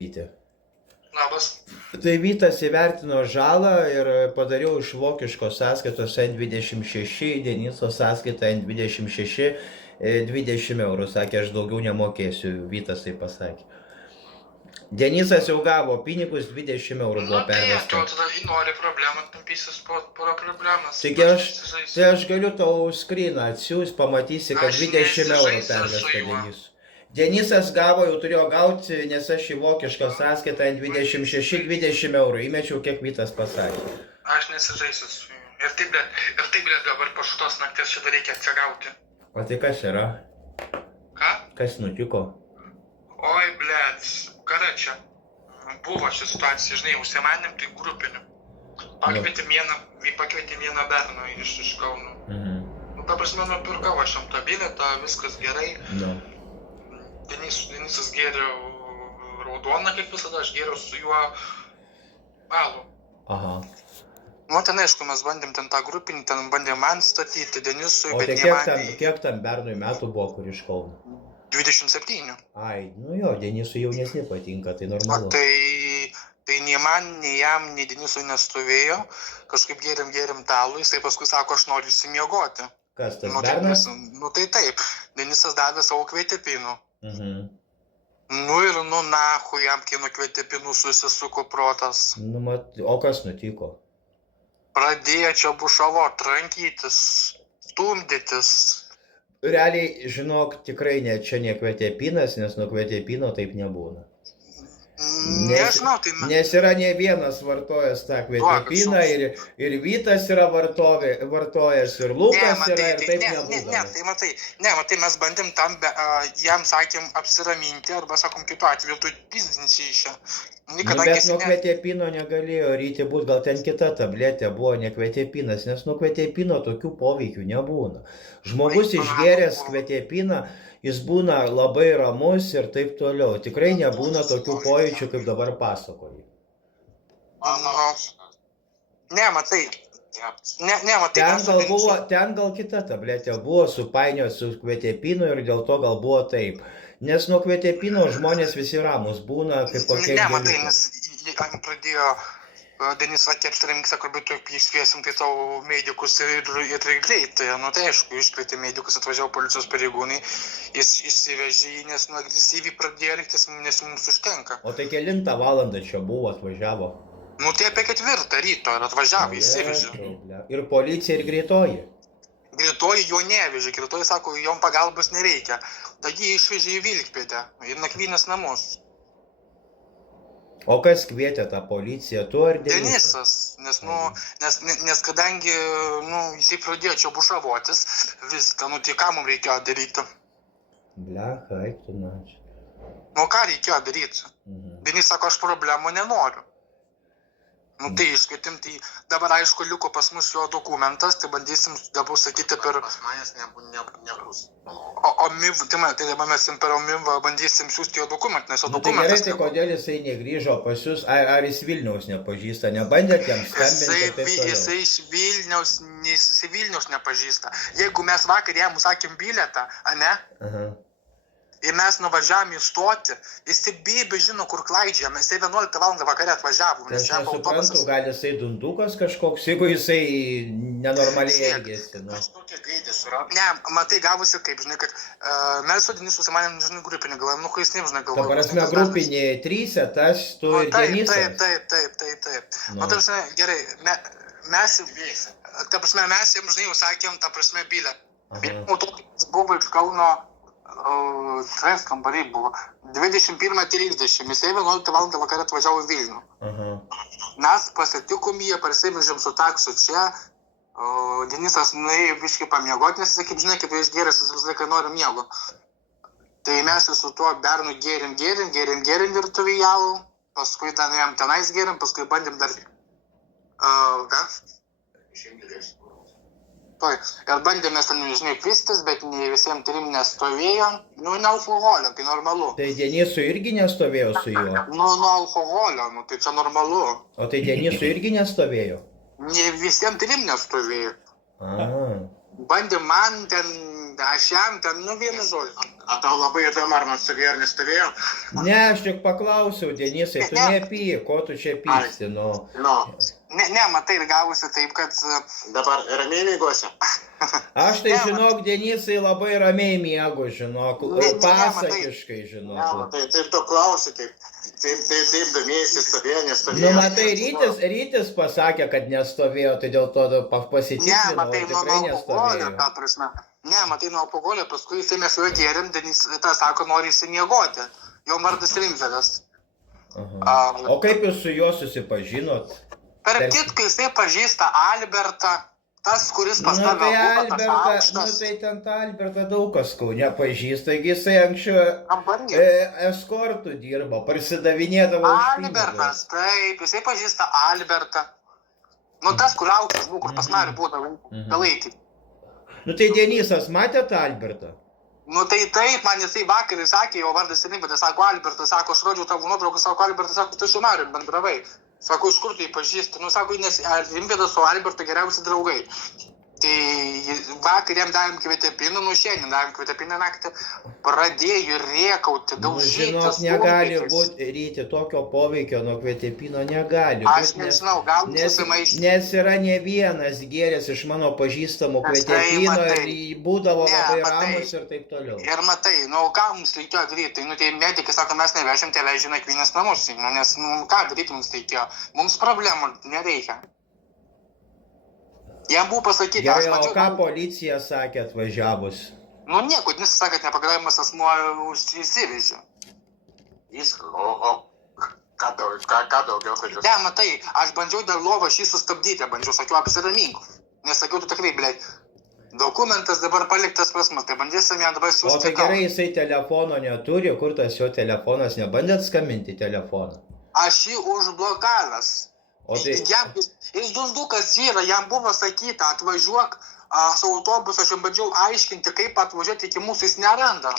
Vyti. Labas. Tai Vytas įvertino žalą ir padariau iš vokiškos sąskaitos N26, Deniso sąskaitą N26, 20 eurų. Sakė, aš daugiau nemokėsiu, Vytas tai pasakė. Denisas jau gavo pinigus, 20 eurų buvo pervesta. Nu tai, tada nori problemą, tampysis porą problemas. Tai aš galiu tau screeną atsiųs, pamatysi, kad 20 eurų pervesta Denisui. Denisas gavo, jau turėjo gauti, nes aš į vokišką sąskaitą N26 20 eurų įmečiau, kiek Vytas pasakė. Aš nesižaisiu su juo. Ir taip, dabar po šitos nakties šitą reikia atsigauti. O tai kas yra? Ką? Kas nutiko? Oi, blėt, kada čia? Buvo ši situacija, žinai, užsimanėm tai grupiniu. Pakvietėm vieną berną iš Kauno. Nu, ta prasme, nupirkau aš jam tą bilietą, viskas gerai. Denisas gėrė raudoną, kaip visada, aš gėriau su juo alų. Aha. Nu, ten aišku, mes bandėm ten tą grupinį, ten bandėm man statyti, Denisui, o bet tai kiek tam bernui metų buvo, kur iš Kauno? 27. Ai, nu jo, Denisui jaunesni patinka, tai normalu. Tai nei man, nei jam, nei Denisui nestovėjo, kažkaip gėrėm talų, jisai paskui sako, aš noriu įsimiegoti. Kas tas bernas? Nu tai taip, Denisas davė savo kvietipinų. Nu ir nahu jam kino kvietipinų susisuko protas. O kas nutiko? Pradėjo čia bušavo trankytis, stumdytis. Realiai, žinok, tikrai čia ne kvietipinas, nes nuo kvietipino taip nebūna. Nežinau, tai... Nes yra ne vienas vartojęs tą kvietipiną ir Vytas yra vartojęs ir Lukas yra ir taip nebūdavo. Ne, matai, mes bandėm tam, jam sakėm apsiraminti arba sakom kitu atveju, tu pizdinsi iš čia. Bet nuo kvietipino negalėjo ryti būt, gal ten kita tabletė buvo ne kvietipinas, nes nuo kvietipino tokių poveikių nebūna. Žmogus išgėręs kvietipiną, jis būna labai ramus ir taip toliau. Tikrai nebūna tokių pojūčių, kaip dabar pasakoji. Ne, matai. Ten gal kita tabletė buvo supainiot su kvietipinu ir dėl to gal buvo taip. Nes nuo kvietipino žmonės visi ramus būna kaip kokie gėliukai. Ne, matai, nes pradėjo Denisas sakė, apsirinkti, sako, bet tu iškviesim tai tau medikus ir greitai. Nu tai aišku, iškvietė medikus, atvažiavo policijos pareigūnai, jis išsivežė jį, nes agresyviai pradėjo elgtis, nes mums užtenka. O tai kelintą valandą čia buvo, atvažiavo? Nu tai apie 4 ryto ir atvažiavo, išsivežė. Ir policija ir greitoji? Greitoji jo nevežė, greitoji sako, jom pagalbos nereikia. Taigi išvežė į Vilkpėdę ir nakvynės namus. O kas kvietė tą policiją, tu ar Denisas? Nes kadangi, jisai pradėjo čia bušavotis, viską, tai ką mums reikėjo daryti? Blecha, eik tu načiai. Ką reikėjo daryti? Denisas sako, aš problemų nenoriu. Tai iškvietim, tai dabar aišku liko pas mus jo dokumentas, tai bandysim dabar sakyti per... Pas manęs nebus. Tai dabar mes per OMIV bandysim siūsti jo dokumentą, nes jo dokumentas... Tai gerai, tai kodėl jisai negrįžo pas jūs, ar jis Vilniaus nepažįsta, nebandėt jam skambinti taip toliau? Jisai iš Vilniaus nepažįsta. Jeigu mes vakar jam sakėm bilietą, ane? Ir mes nuvažiavom į stotį, jis tik bėbė žino, kur klaidžiam, jisai 11 val. Vakare atvažiavom. Tai aš nesuprantu, gal jisai dundukas kažkoks, jeigu jisai nenormaliai elgėsi. Kažkokie gaidės yra. Ne, matai, gavosi kaip, žinai, kad mes su Denisu susimanėm, žinai, grupinį galvojom, kai jis žinai, galvojom. Ta prasme, grupinė 3, tas tu ir Denisas. Taip. Nu, ta prasme, gerai, mes jam, žinai, jau sakėm, ta prasme, bilę. Buvo iš Kauno. 3 kambariai buvo. 21:30, jisai 11 val. Vakare atvažiavo į Vilnių. Mes pasitikom jį, parsivežėm su taksu čia. Denisas nuėjo biškai pamiegoti, nes jis, kaip žinai, kaip išgėręs, jis visą laiką nori miego. Tai mes su tuo bernu gėrim virtuvėje alų, paskui dar nuėjom tenais gėrim, paskui bandėm dar... Ką? Ir bandėme ten, žinai, pistis, bet visiems 3 nestovėjo. Ne alkoholio, tai normalu. Tai Denisui irgi nestovėjo su juo? Nuo alkoholio, tai čia normalu. O tai Denisui irgi nestovėjo? Ne visiems 3 nestovėjo. Bandėm man ten Aš jam ten, nu, vienu žodžiu. A tau labai įdomu, ar man stovėjo ar nestovėjo? Ne, aš tik paklausiau, Denisai, tu nepyk, ko tu čia pyksti, nu. Nu, Ne, matai, ir gavosi taip, kad... dabar ramiai mėgosi. Aš tai žinok, Denisai labai ramiai miegu, žinok, pasakiškai, Ne, žinok. tai taip to klausi, taip domėsi, stovėjo, Nu, nestovėjo. matai, rytis pasakė, kad nestovėjo, tai dėl to Ne, pasitikslinau, matai, nuo tikrai alkoholio, nestovėjo. ta prasme. Ne, matai, nuo alkoholio, paskui jisai mes su juo gėrėm, Denisa sako, nori įsimiegoti. Jo vardas Rimzedas. Aha. O kaip jūs su juo susipažinot? Per kitką jisai pažįsta Albertą, tas, kuris pas Nu, tave tai buvo, tas Albertą, nu, aukštas. tai ten tą Albertą daug kas Kaune pažįsta, taigi jisai anksčiau Kambarį. eskortų dirbo, parsidavinėdavo už pinigus. Albertas, taip, jisai pažįsta Albertą. Nu, tas, kur aukštas buvo, kur pas Marių būdavo, galaitį. Nu, tai Denisas matė tą Albertą? Nu, tai taip, man jisai vakar sakė, jo vardas Rimzedas, sako Albertas, sako, aš rodžiau tavo nuotrauką, sako Albertas, sako, tu su Mariu bendravai. Sako, iš kur tu jį pažįsti? Nu, sako, nes Rimzedas su Albertu geriausi draugai. Tai vakar jam davėm kvietepinų, nu šiandien davėm kvietepinų naktį, pradėjo rėkauti, Nu, daužyti. žinok, negali būti ryti tokio poveikio nuo kvietepino, negali Aš būt, nežinau, gal nes susimaišti. yra ne vienas gėręs iš mano pažįstamų Nes tai kvietepino matai. ir būdavo Ne, labai matai. ramus ir taip toliau. Ir matai, nu, ką mums reikėjo daryti? Nu, tai medikai sako, mes nevešim, tai vežė nakvynės namus, nu, nes, nu, ką daryti mums reikėjo? Mums problemų nereikia. Jam buvo pasakyta, Gerai, aš o mačiau, ką policija sakė atvažiavus? nu, nieko, nes sakė, nepagalimas asmuo įsivežė. Jis, ką daugiau turiu? Ne, matai, aš bandžiau dar lovą šį sustabdyti, sakiau, apsiramink. Nesakiau, tu tikrai, blėt, dokumentas dabar paliktas pas mus, tai bandysim ją dabar O siūsti. tai gerai, jisai telefono neturi, kur tas jo telefonas, nebandėt skambinti telefoną? Aš jį užblokavęs. O tai, Jis dundukas yra, jam buvo sakyta, atvažiuok su autobusu, aš jam bandžiau aiškinti, kaip atvažiuoti iki mūsų, jis neranda.